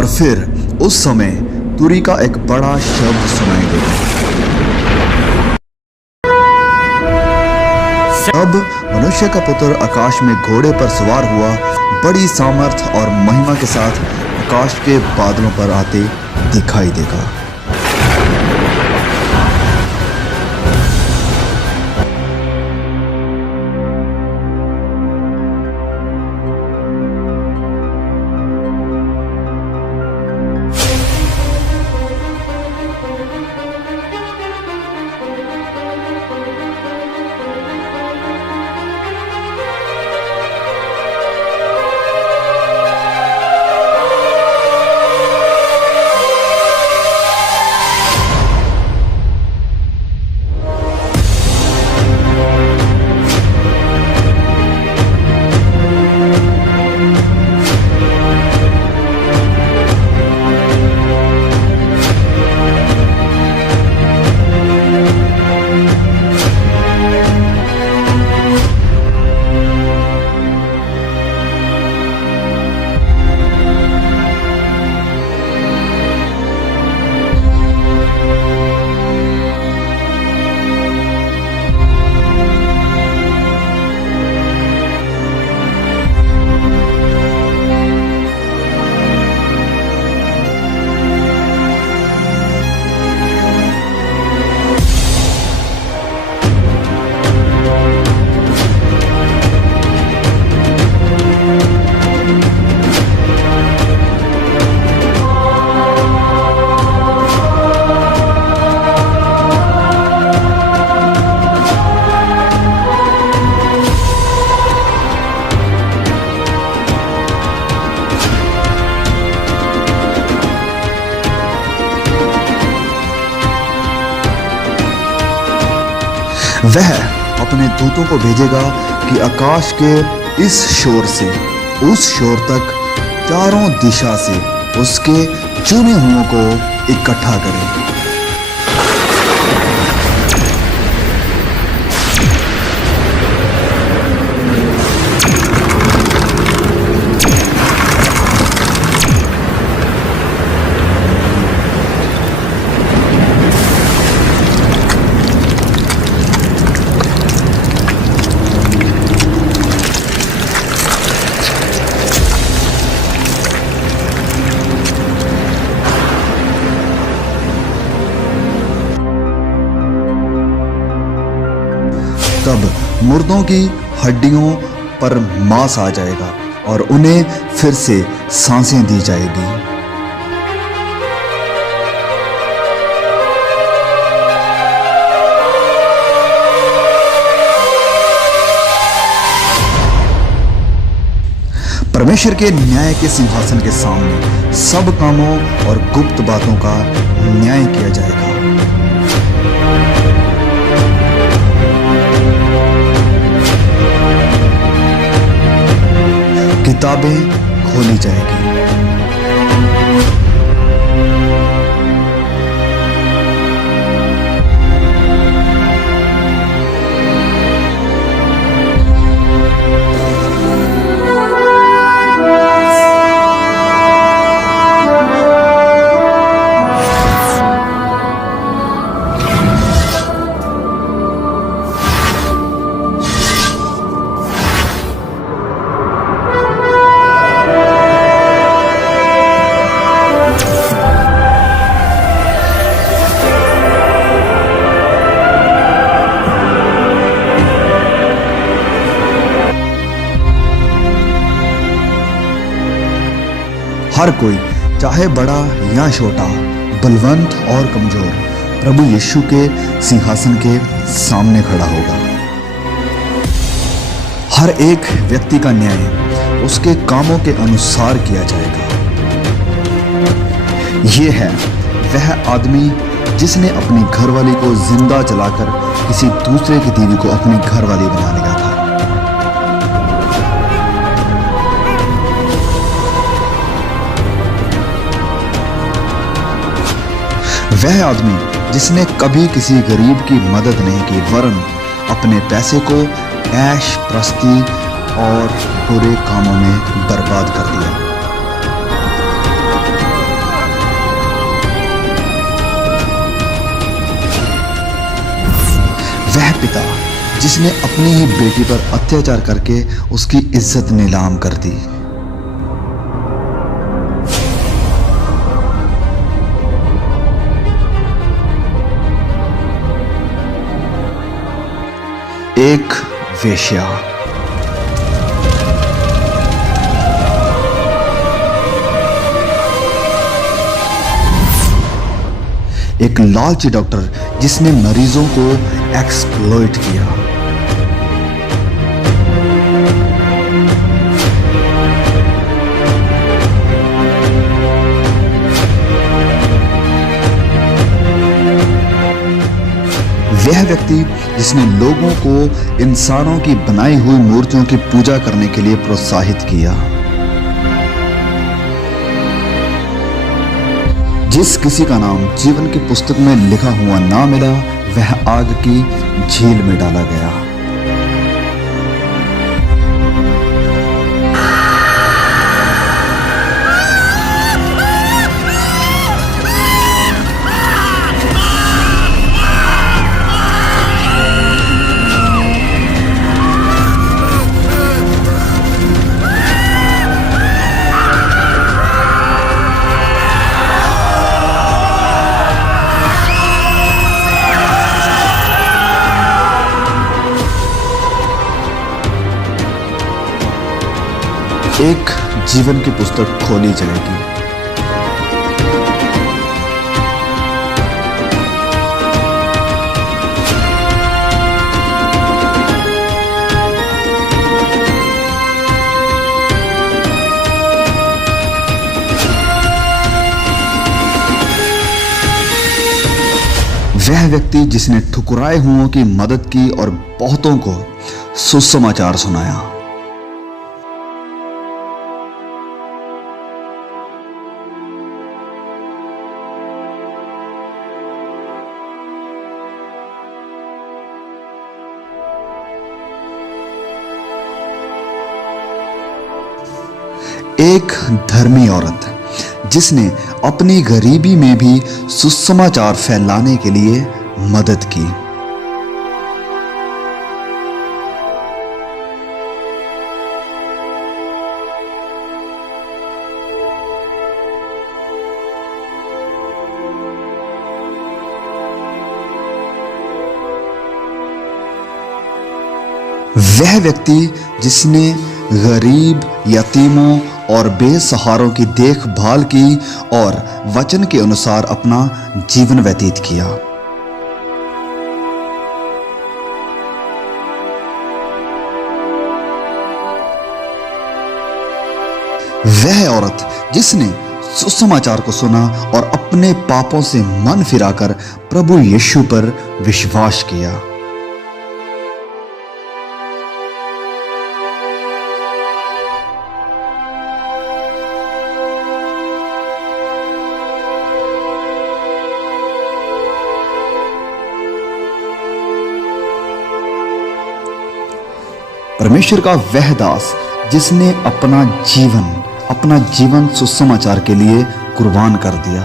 और फिर उस समय तुरी का एक बड़ा शब्द सुनाई देगा। अब मनुष्य का पुत्र आकाश में घोड़े पर सवार हुआ बड़ी सामर्थ और महिमा के साथ आकाश के बादलों पर आते दिखाई देगा। वह अपने दूतों को भेजेगा कि आकाश के इस शोर से उस शोर तक चारों दिशा से उसके चुने हुओं को इकट्ठा करें। तब मुर्दों की हड्डियों पर मांस आ जाएगा और उन्हें फिर से सांसें दी जाएगी। परमेश्वर के न्याय के सिंहासन के सामने सब कामों और गुप्त बातों का न्याय किया जाएगा। किताबें खोली जाएगी। हर कोई चाहे बड़ा या छोटा, बलवंत और कमजोर, प्रभु यीशु के सिंहासन के सामने खड़ा होगा। हर एक व्यक्ति का न्याय उसके कामों के अनुसार किया जाएगा। ये है वह आदमी जिसने अपनी घरवाली को जिंदा जलाकर किसी दूसरे की बीवी को अपनी घरवाली बना लिया था। वह आदमी जिसने कभी किसी गरीब की मदद नहीं की, वरन अपने पैसे को ऐश प्रस्ती और बुरे कामों में बर्बाद कर दिया। वह पिता जिसने अपनी ही बेटी पर अत्याचार करके उसकी इज्जत नीलाम कर दी। एक वेश्या। एक लालची डॉक्टर जिसने मरीजों को एक्सप्लॉइट किया। वह व्यक्ति जिसने लोगों को इंसानों की बनाई हुई मूर्तियों की पूजा करने के लिए प्रोत्साहित किया। जिस किसी का नाम जीवन की पुस्तक में लिखा हुआ ना मिला, वह आग की झील में डाला गया। एक जीवन की पुस्तक खोली जाएगी। वह व्यक्ति जिसने ठुकराए हुओं की मदद की और बहुतों को सुसमाचार सुनाया। एक धर्मी औरत जिसने अपनी गरीबी में भी सुसमाचार फैलाने के लिए मदद की। वह व्यक्ति जिसने गरीब, यतीमों और बेसहारों की देखभाल की और वचन के अनुसार अपना जीवन व्यतीत किया। वह औरत जिसने सुसमाचार को सुना और अपने पापों से मन फिराकर प्रभु यीशु पर विश्वास किया। परमेश्वर का वह दास जिसने अपना जीवन सुसमाचार के लिए कुर्बान कर दिया।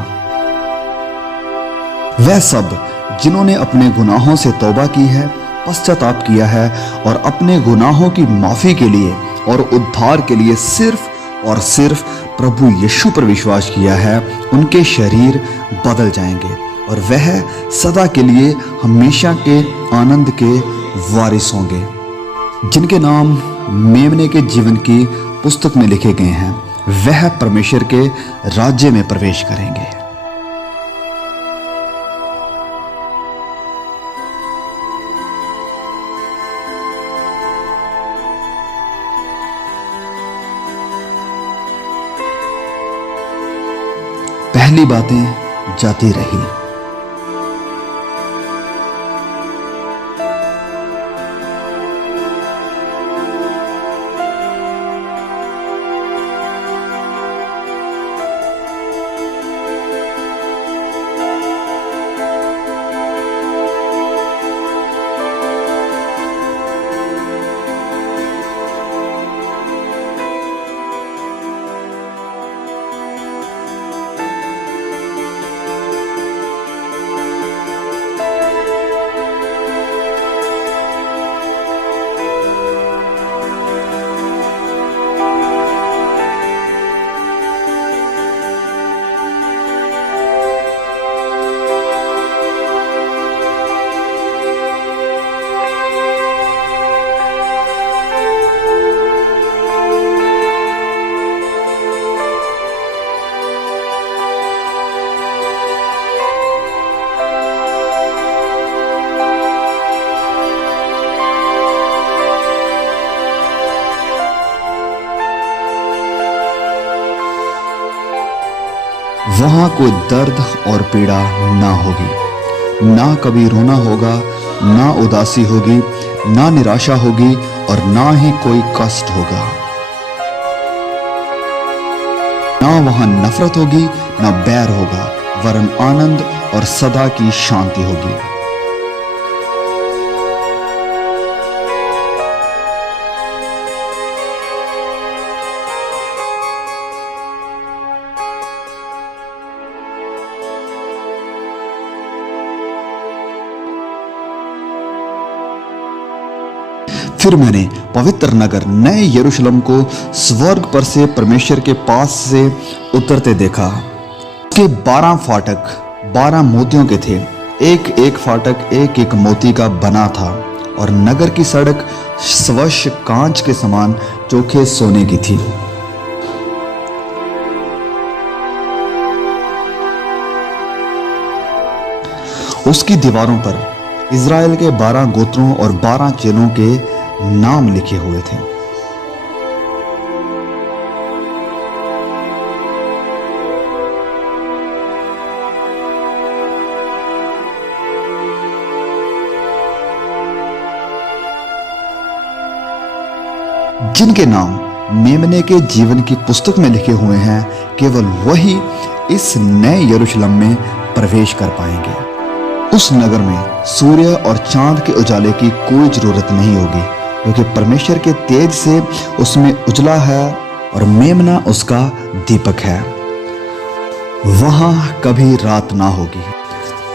वह सब जिन्होंने अपने गुनाहों से तौबा की है, पश्चाताप किया है और अपने गुनाहों की माफी के लिए और उद्धार के लिए सिर्फ और सिर्फ प्रभु यीशु पर विश्वास किया है, उनके शरीर बदल जाएंगे और वह सदा के लिए हमेशा के आनंद के वारिस होंगे, जिनके नाम मेमने के जीवन की पुस्तक में लिखे गए हैं। वह परमेश्वर के राज्य में प्रवेश करेंगे। पहली बातें जाती रही। वहां कोई दर्द और पीड़ा ना होगी, ना कभी रोना होगा, ना उदासी होगी, ना निराशा होगी और ना ही कोई कष्ट होगा। ना वहां नफरत होगी, ना बैर होगा, वरन आनंद और सदा की शांति होगी। फिर मैंने पवित्र नगर नए यरूशलेम को स्वर्ग पर से परमेश्वर के पास से उतरते देखा। उसके 12 फाटक 12 मोतियों के थे, एक एक फाटक एक एक मोती का बना था और नगर की सड़क स्वच्छ कांच के समान चोखे सोने की थी। उसकी दीवारों पर इज़राइल के 12 गोत्रों और 12 चेलों के नाम लिखे हुए थे। जिनके नाम मेमने के जीवन की पुस्तक में लिखे हुए हैं, केवल वही इस नए यरूशलेम में प्रवेश कर पाएंगे। उस नगर में सूर्य और चांद के उजाले की कोई जरूरत नहीं होगी, क्योंकि परमेश्वर के तेज से उसमें उजला है और मेमना उसका दीपक है। वहां कभी रात ना होगी।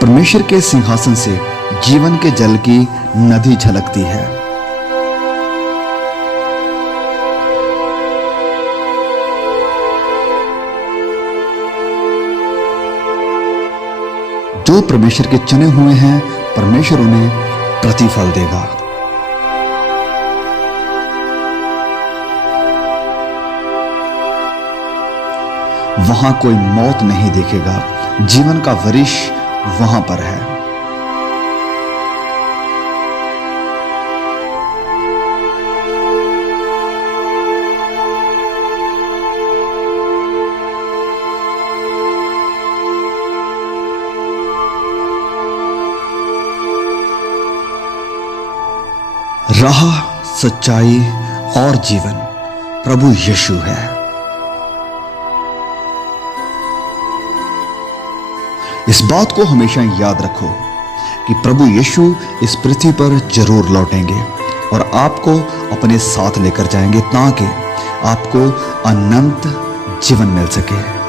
परमेश्वर के सिंहासन से जीवन के जल की नदी झलकती है। जो परमेश्वर के चुने हुए हैं, परमेश्वर उन्हें प्रतिफल देगा। वहां कोई मौत नहीं देखेगा, जीवन का वृक्ष वहां पर है। राह, सच्चाई और जीवन प्रभु यीशु है। इस बात को हमेशा याद रखो कि प्रभु यीशु इस पृथ्वी पर जरूर लौटेंगे और आपको अपने साथ लेकर जाएंगे ताकि आपको अनंत जीवन मिल सके।